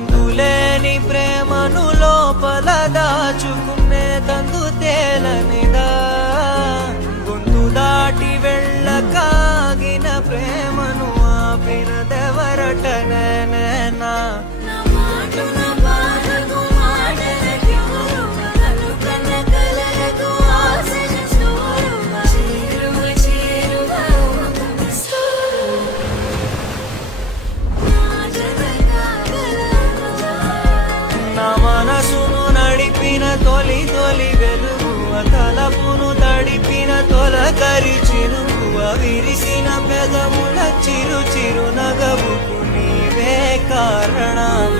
అంతులేని ప్రేమను లోపల దాచుకునే తందు తేలనిదా గొంతు దాటి వెళ్ళకాగిన ప్రేమను ఆపినదెవరటనేనా మనసును నడిపిన తొలి తొలి వెలుగువ తలపును తడిపిన తొలకరి చిరుకువ విరిసిన పెదముల చిరు చిరు నగవుకు నీవే కారణం